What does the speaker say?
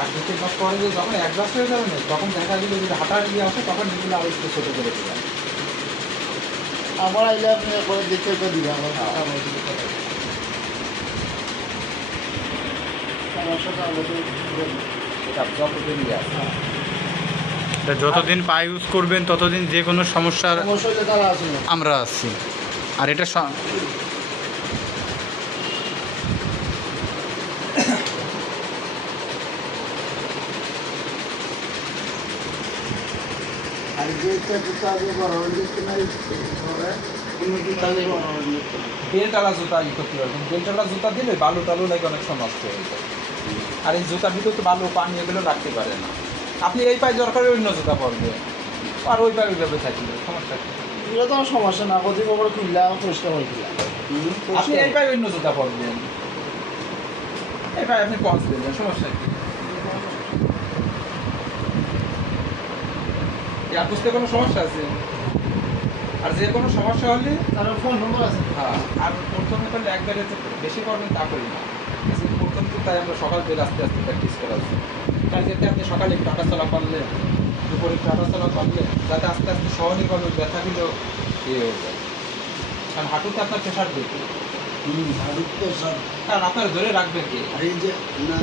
আর 2-3 মাস পরে যে যখন অ্যাডজাস্ট হয়ে যাবে না, তখন দেখা গেল যদি হাঁটার ইয়ে আসে, তখন এগুলো আরও একটু ছোটো করে দেবেন। আমার আইলে আপনি একবার দেখে একটা দিবেন আমার আমার কিছু কথা আছে। আমার সাথে আমাদের এটা যতদিন ইয়ে আছে। এটা যতদিন পা ইউজ করবেন ততদিন যে কোনো সমস্যার সমস্যা হলে তারা আছে না। আমরা আছি। আর এটা আর যে জুতা আগে বড় হয়ে যেতে নাই পরে অন্য জুতা আগে বড় হয়ে যেতে বেলটালা জুতা ই করতে পারবেন। বেলটালা জুতা দিলে বালু টালু লাগে অনেক সময় নষ্ট হয়ে যায়। আর এই জুতার ভিতরে তো বালু পানি এগুলো রাখতে পারে না। আপনি এই পায়ে দরকার অন্য জুতা পরবে, আর ওই পায়ে ওইভাবে থাকবে, সমস্যা কি? এটা তো আমার সমস্যা না, কদিন পরে খুললে পরিষ্কার হয়ে দিলাম। আপনি এই পায়ে অন্য জুতা পরবেন, এই পায়ে আপনি পঞ্চ দেবেন, সমস্যা কি? আর বুঝতে কোনো সমস্যা আছে? আর যে কোনো সমস্যা হলে তার ফোন নম্বর আছে। হ্যাঁ, আর প্রথমে করলে একবারে যে বেশি করবেন তা করি না। প্রথম তো তাই আমরা সকাল থেকে আস্তে আস্তে প্র্যাকটিস করা উচিত। তার যাতে আপনি সকালে একটু হাঁটাচলা করলে, দুপুরে একটু হাঁটাচলা করলে, যাতে আস্তে আস্তে সহনীয়ভাবে ব্যথাগুলো ইয়ে হয়ে যায়। কারণ হাঁটুতে আপনার প্রেশার দিতে, আর তো সব কারণ আপনার ধরে রাখবেন কি? আর এই যে না